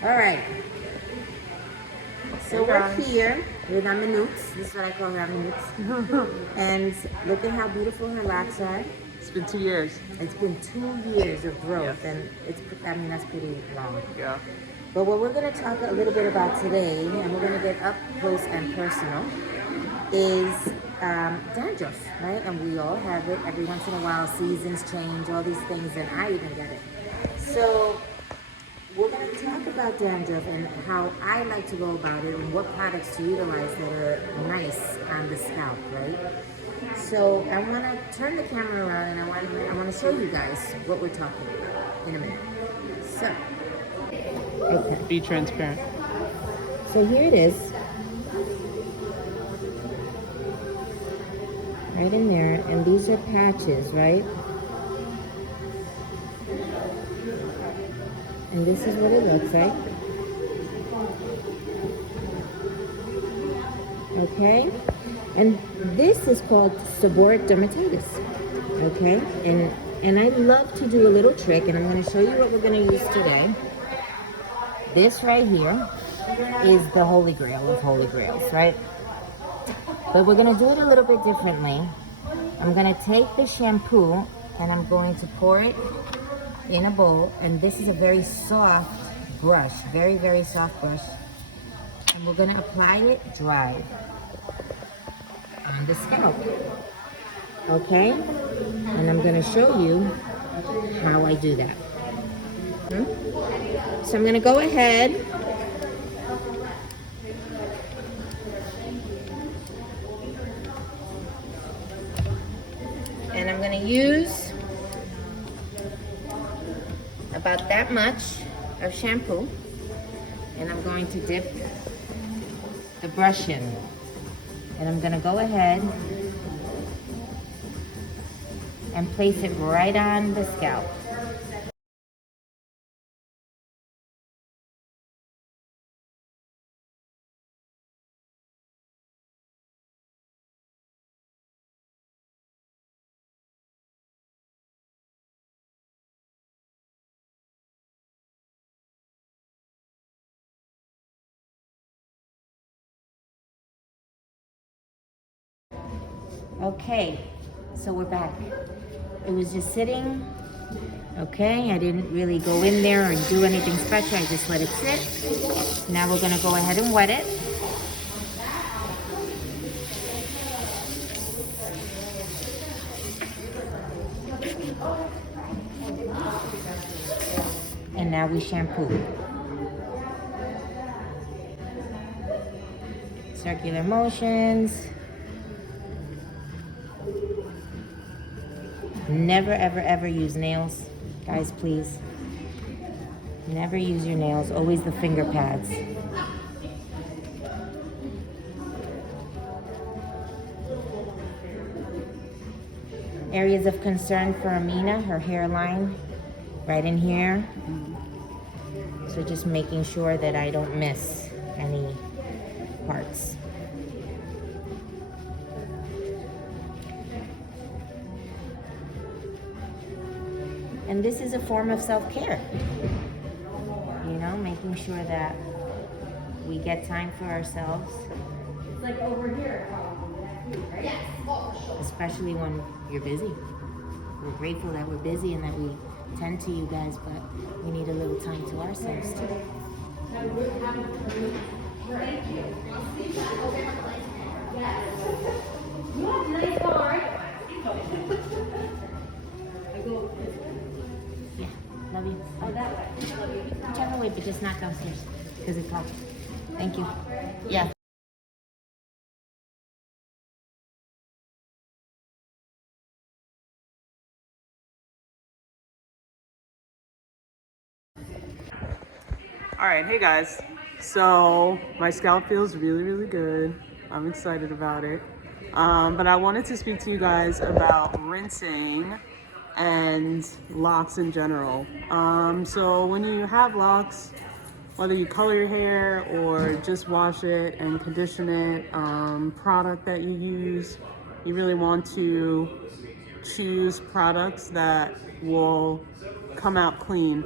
All right. So we're here with our minutes. This is what I call her minutes. And look at how beautiful her locks are. It's been 2 years. It's been 2 years of growth, Yes. and I mean, that's pretty long. Yeah. But what we're going to talk a little bit about today, and we're going to get up close and personal, is dandruff, right? And we all have it every once in a while. Seasons change, all these things, and I even get it. So we're going to talk about dandruff and how I like to go about it and what products to utilize that are nice on the scalp, right? So I want to turn the camera around and I want to show you guys what we're talking about in a minute. So, okay. Be transparent. So here it is. Right in there, and these are patches, right? And this is what it looks like. Okay? And this is called Seborrheic Dermatitis. Okay? And I love to do a little trick, and I'm going to show you what we're going to use today. This right here is the holy grail of holy grails, right? But we're going to do it a little bit differently. I'm going to take the shampoo and I'm going to pour it in a bowl. And this is a very soft brush, very, very soft brush. And we're going to apply it dry on the scalp. Okay? And I'm going to show you how I do that. So I'm going to go ahead . And I'm going to use about that much of shampoo. And I'm going to dip the brush in. And I'm going to go ahead and place it right on the scalp. Okay, so we're back. It was just sitting, okay? I didn't really go in there or do anything special. I just let it sit. Now we're gonna go ahead and wet it. And now we shampoo. Circular motions. Never, ever, ever use nails. Guys, please. Never use your nails. Always the finger pads. Areas of concern for Amina, her hairline, right in here. So just making sure that I don't miss any parts. And this is a form of self-care. You know, making sure that we get time for ourselves. It's like over here. Right? Yes. Especially when you're busy. We're grateful that we're busy and that we tend to you guys, but we need a little time to ourselves too. Thank you. Yeah, love you. Oh, that way. Love you. Whichever way, but just not downstairs because it's hot. Thank you. Yeah. All right, hey guys. So my scalp feels really, really good. I'm excited about it. But I wanted to speak to you guys about rinsing and locks in general. So when you have locks, whether you color your hair or just wash it and condition it, product that you use, you really want to choose products that will come out clean.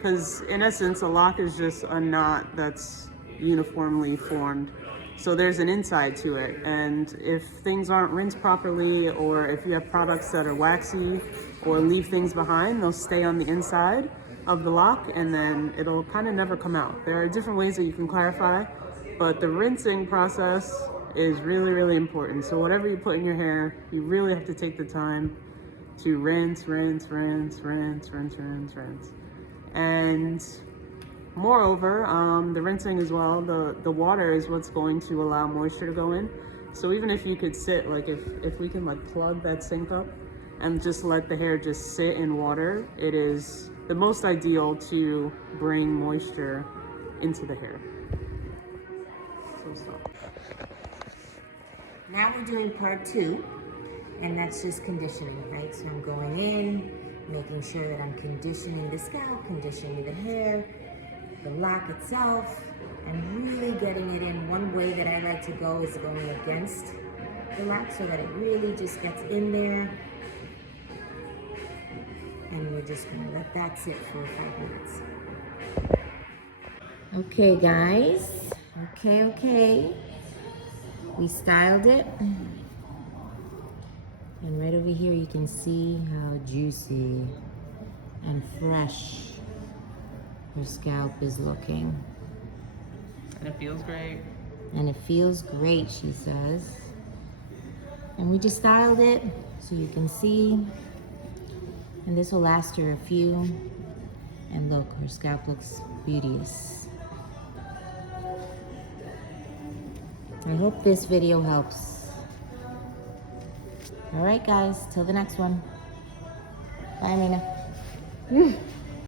because in essence, a lock is just a knot that's uniformly formed. So there's an inside to it, and if things aren't rinsed properly, or if you have products that are waxy or leave things behind, they'll stay on the inside of the lock, and then it'll kind of never come out. There are different ways that you can clarify, but the rinsing process is really, really important. So whatever you put in your hair, you really have to take the time to rinse, rinse, rinse, rinse, rinse, rinse, rinse. And moreover, the rinsing as well, the water is what's going to allow moisture to go in. So even if you could sit, like if we can like plug that sink up and just let the hair just sit in water, it is the most ideal to bring moisture into the hair. So stop. Now we're doing part 2, and that's just conditioning, right? So I'm going in, making sure that I'm conditioning the scalp, conditioning the hair, the lock itself, and really getting it in. One way that I like to go is going against the lock so that it really just gets in there. And we're just gonna let that sit for 5 minutes. Okay, guys. Okay. We styled it. And right over here you can see how juicy and fresh her scalp is looking. And it feels great. And it feels great, she says. And we just styled it so you can see. And this will last her a few. And look, her scalp looks beauteous. I hope this video helps. All right, guys, till the next one. Bye, Mina.